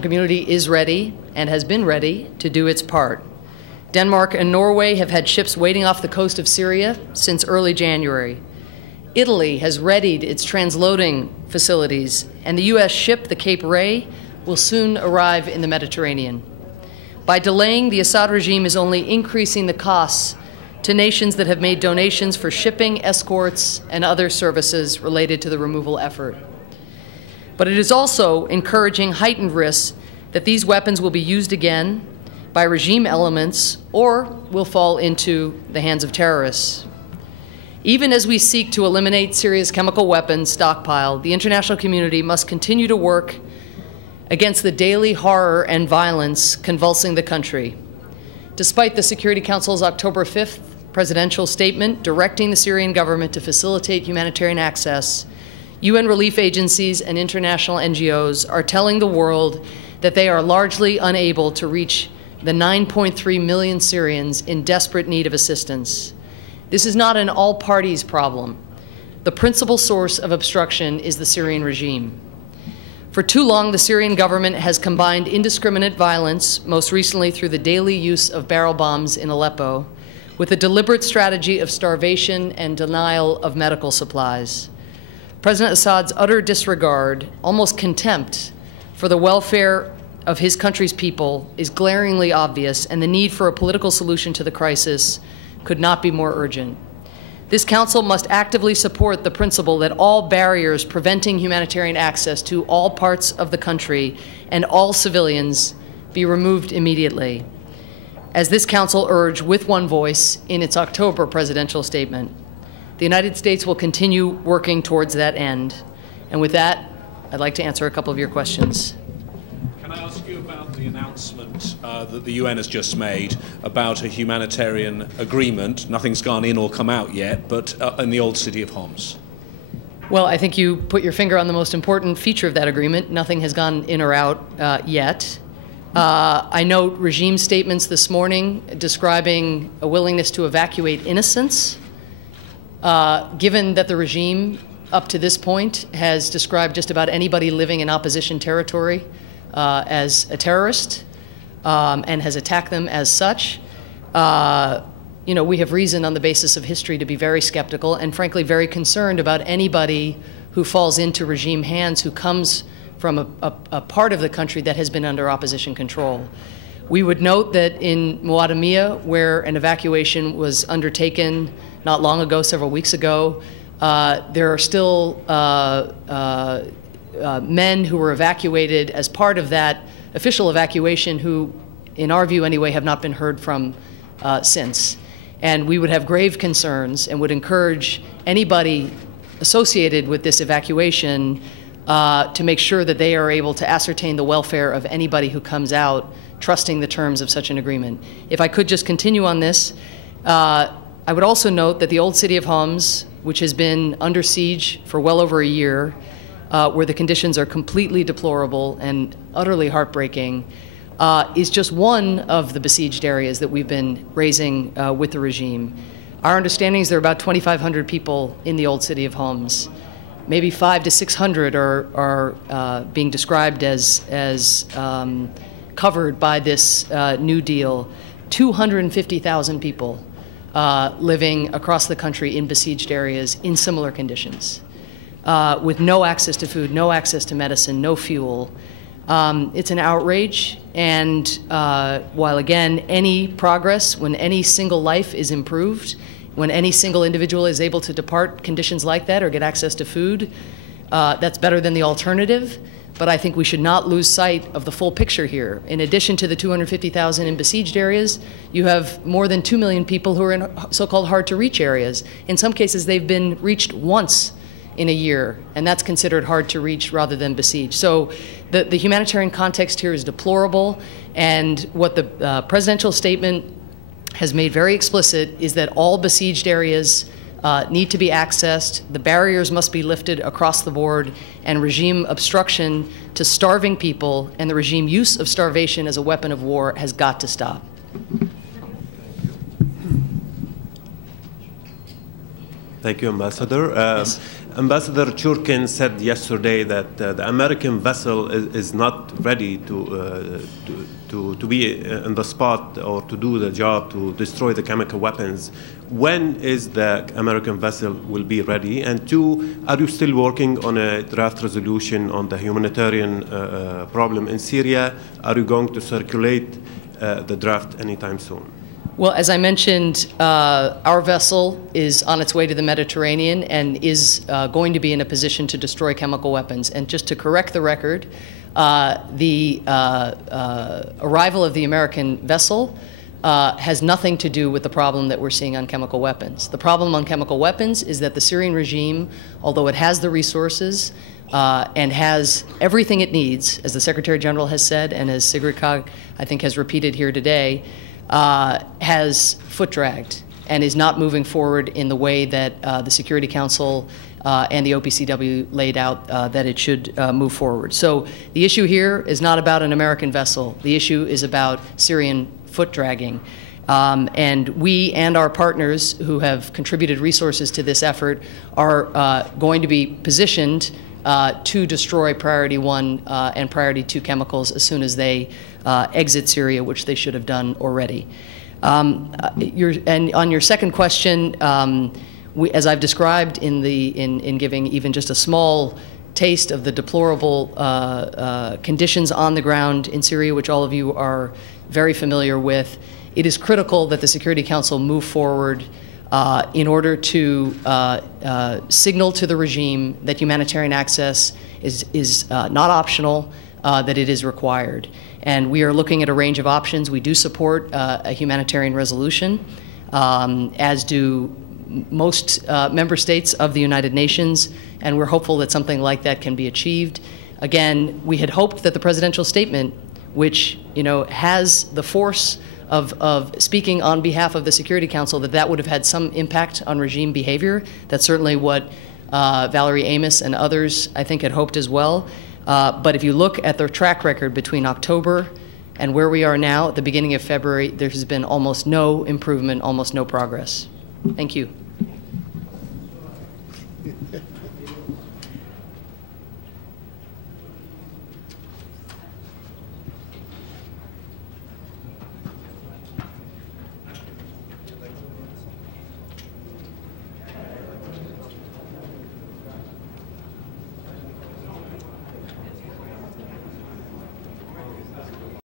community is ready and has been ready to do its part. Denmark and Norway have had ships waiting off the coast of Syria since early January. Italy has readied its transloading facilities, and the U.S. ship, the Cape Ray, will soon arrive in the Mediterranean. By delaying, the Assad regime is only increasing the costs to nations that have made donations for shipping, escorts, and other services related to the removal effort. But it is also encouraging heightened risks that these weapons will be used again by regime elements or will fall into the hands of terrorists. Even as we seek to eliminate Syria's chemical weapons stockpile, the international community must continue to work against the daily horror and violence convulsing the country. Despite the Security Council's October 5th presidential statement directing the Syrian government to facilitate humanitarian access, UN relief agencies and international NGOs are telling the world that they are largely unable to reach the 9.3 million Syrians in desperate need of assistance. This is not an all-parties problem. The principal source of obstruction is the Syrian regime. For too long, the Syrian government has combined indiscriminate violence, most recently through the daily use of barrel bombs in Aleppo, with a deliberate strategy of starvation and denial of medical supplies. President Assad's utter disregard, almost contempt, for the welfare of his country's people is glaringly obvious, and the need for a political solution to the crisis could not be more urgent. This Council must actively support the principle that all barriers preventing humanitarian access to all parts of the country and all civilians be removed immediately, as this Council urged with one voice in its October presidential statement. The United States will continue working towards that end. And with that, I'd like to answer a couple of your questions. Can I ask you about the announcement that the UN has just made about a humanitarian agreement? Nothing's gone in or come out yet, but in the old city of Homs. Well, I think you put your finger on the most important feature of that agreement. Nothing has gone in or out yet. I note regime statements this morning describing a willingness to evacuate innocents, given that the regime up to this point has described just about anybody living in opposition territory as a terrorist and has attacked them as such. We have reason on the basis of history to be very skeptical and frankly very concerned about anybody who falls into regime hands who comes from a part of the country that has been under opposition control. We would note that in Muadamiyah, where an evacuation was undertaken not long ago, several weeks ago, there are still men who were evacuated as part of that official evacuation who, in our view anyway, have not been heard from since. And we would have grave concerns and would encourage anybody associated with this evacuation to make sure that they are able to ascertain the welfare of anybody who comes out trusting the terms of such an agreement. If I could just continue on this, I would also note that the old city of Homs, which has been under siege for well over a year, where the conditions are completely deplorable and utterly heartbreaking, is just one of the besieged areas that we've been raising with the regime. Our understanding is there are about 2,500 people in the old city of Homs. Maybe 500 to 600 are being described as covered by this New Deal. 250,000 people living across the country in besieged areas in similar conditions, with no access to food, no access to medicine, no fuel. It's an outrage, and while again, any progress, when any single life is improved, when any single individual is able to depart conditions like that or get access to food, that's better than the alternative. But I think we should not lose sight of the full picture here. In addition to the 250,000 in besieged areas, you have more than 2 million people who are in so-called hard-to-reach areas. In some cases, they've been reached once in a year, and that's considered hard to reach rather than besieged. So the humanitarian context here is deplorable, and what the presidential statement has made very explicit is that all besieged areas need to be accessed, the barriers must be lifted across the board, and regime obstruction to starving people and the regime use of starvation as a weapon of war has got to stop. Thank you, Ambassador. Yes. Ambassador Churkin said yesterday that the American vessel is not ready to be in the spot or to do the job to destroy the chemical weapons. When is the American vessel will be ready? And two, are you still working on a draft resolution on the humanitarian problem in Syria? Are you going to circulate the draft anytime soon? Well, as I mentioned, our vessel is on its way to the Mediterranean and is going to be in a position to destroy chemical weapons. And just to correct the record, the arrival of the American vessel has nothing to do with the problem that we're seeing on chemical weapons. The problem on chemical weapons is that the Syrian regime, although it has the resources and has everything it needs, as the Secretary General has said, and as Sigrid Kaag, I think, has repeated here today, has foot-dragged and is not moving forward in the way that the Security Council and the OPCW laid out that it should move forward. So the issue here is not about an American vessel. The issue is about Syrian foot-dragging. And we and our partners who have contributed resources to this effort are going to be positioned to destroy Priority 1 and Priority 2 chemicals as soon as they exit Syria, which they should have done already. And on your second question, as I've described in giving even just a small taste of the deplorable conditions on the ground in Syria, which all of you are very familiar with, it is critical that the Security Council move forward in order to signal to the regime that humanitarian access is not optional, that it is required. And we are looking at a range of options. We do support a humanitarian resolution, as do most member states of the United Nations, and we're hopeful that something like that can be achieved. Again, we had hoped that the presidential statement, which has the force of speaking on behalf of the Security Council, that would have had some impact on regime behavior. That's certainly what Valerie Amos and others, I think, had hoped as well. But if you look at the track record between October and where we are now at the beginning of February, there has been almost no improvement, almost no progress. Thank you.